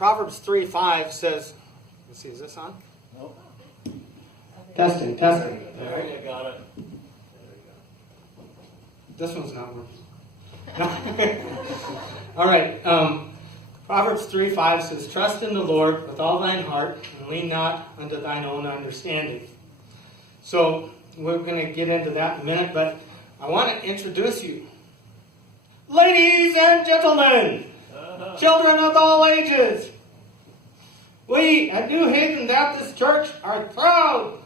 Proverbs 3:5 says, let's see, is this on? Nope. Testing. There you got it. This one's not working. All right. Proverbs 3:5 says, trust in the Lord with all thine heart, and lean not unto thine own understanding. So we're going to get into that in a minute, but I want to introduce you. Ladies and gentlemen, children of all ages, we at New Haven Baptist Church are proud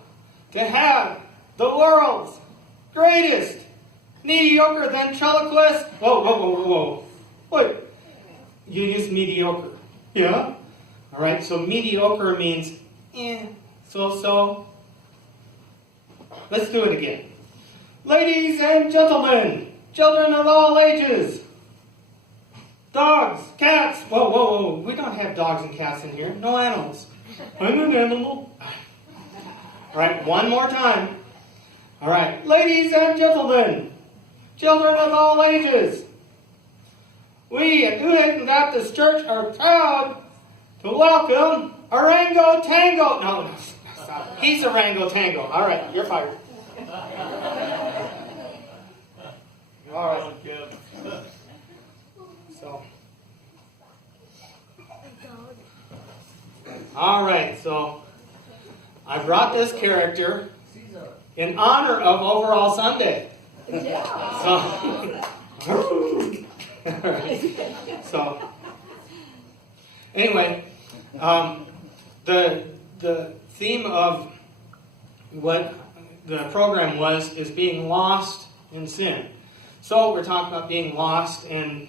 to have the world's greatest mediocre ventriloquist. Whoa. Wait. You use mediocre. Yeah? All right, so mediocre means so-so. Let's do it again. Ladies and gentlemen, children of all ages, dogs, cats. Whoa. We don't have dogs and cats in here. No animals. I'm an animal. All right, one more time. All right, ladies and gentlemen, children of all ages, we at New Haven Baptist Church are proud to welcome Orango Tango. No, stop. He's Orango Tango. All right, you're fired. All right. All right, so I brought this character in honor of Overall Sunday. So anyway, the theme of what the program is being lost in sin. So we're talking about being lost, and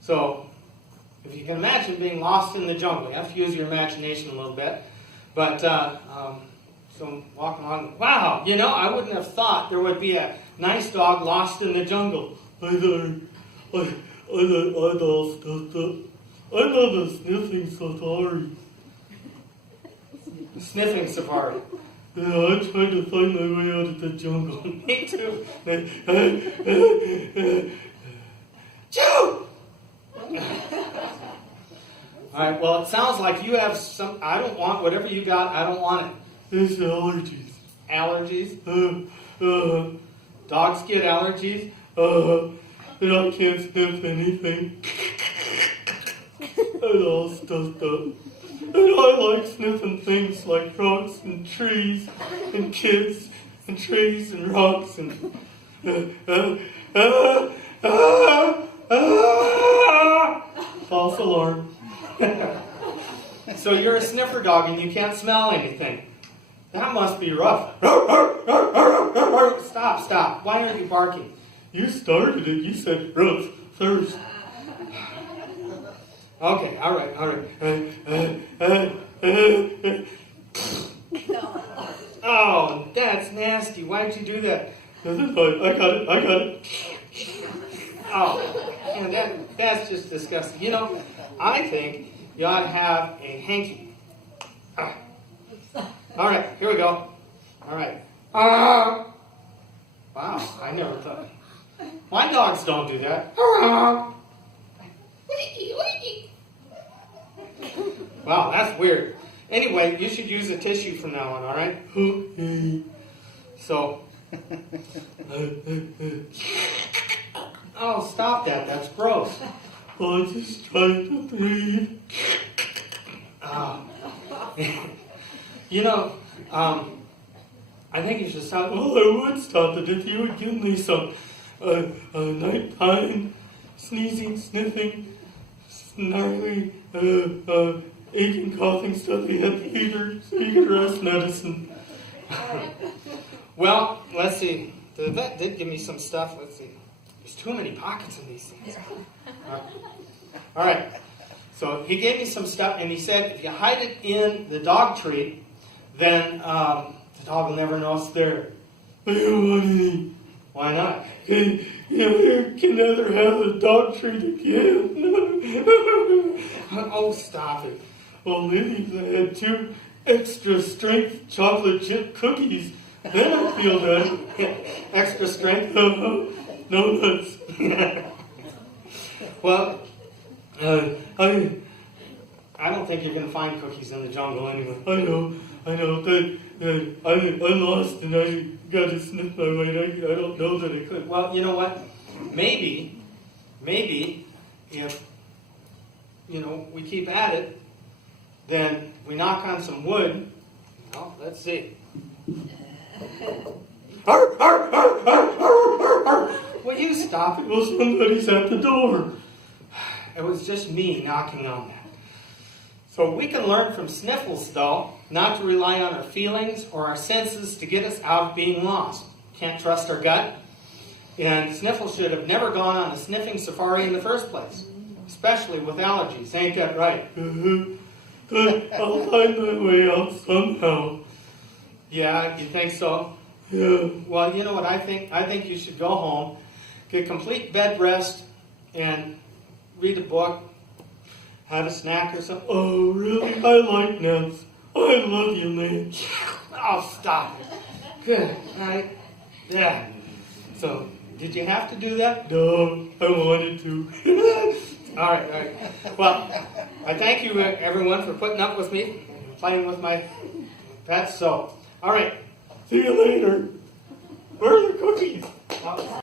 so if you can imagine being lost in the jungle, you have to use your imagination a little bit. But so I'm walking along. Wow, I wouldn't have thought there would be a nice dog lost in the jungle. I'm on a sniffing safari. Sniffing safari. Yeah, I'm trying to find my way out of the jungle. Me too. Chew! All right, well, it sounds like you have some. I don't want whatever you got. I don't want it. It's allergies. Allergies? Dogs get allergies? I can't sniff anything. And all stuffed up. And I like sniffing things like rocks and trees and kids and trees and rocks and false alarm. So you're a sniffer dog and you can't smell anything. That must be rough. Stop. Why are you barking? You started it. You said rough first. Okay, all right. Oh, that's nasty. Why'd you do that? I got it. Oh, man, that's just disgusting. I think you ought to have a hanky. All right, here we go. All right. Wow, I never thought. My dogs don't do that. Wow, that's weird. Anyway, you should use a tissue from now on, all right? So. Oh, stop that. That's gross. I'm just trying to breathe. I think you should stop. Well, I would stop it if you would give me some nighttime sneezing, sniffing, snarly, aching, coughing, stuffy head fever, so you could rest medicine. Well, let's see. The vet did give me some stuff. Let's see. There's too many pockets in these things. All right. So he gave me some stuff, and he said if you hide it in the dog treat, then the dog will never know it's there. I don't want any. Why not? You can never have a dog treat again. Oh, stop it. Well, ladies, I had 2 extra strength chocolate chip cookies. Then I feel that. Extra strength? No nuts. Well, I don't think you're going to find cookies in the jungle anyway. I know. I lost and I got to sniff my way. I don't know that I could. Well, you know what? Maybe if, we keep at it, then we knock on some wood. Well, let's see. Arr, arr, arr, arr, arr, arr, arr. Will you stop it? Well, somebody's at the door. It was just me knocking on that. So we can learn from Sniffles, though, not to rely on our feelings or our senses to get us out of being lost. Can't trust our gut. And Sniffles should have never gone on a sniffing safari in the first place, especially with allergies. Ain't that right? I'll find my way out somehow. Yeah, you think so? Yeah. Well, you know what I think? I think you should go home, get complete bed rest, and read a book, have a snack or something. Oh, really? I like naps. I love you, man. Oh, stop it. Good night. Yeah. So, did you have to do that? No, I wanted to. All right. Well, I thank you, everyone, for putting up with me, playing with my pets. So, all right. See you later. Where are the cookies?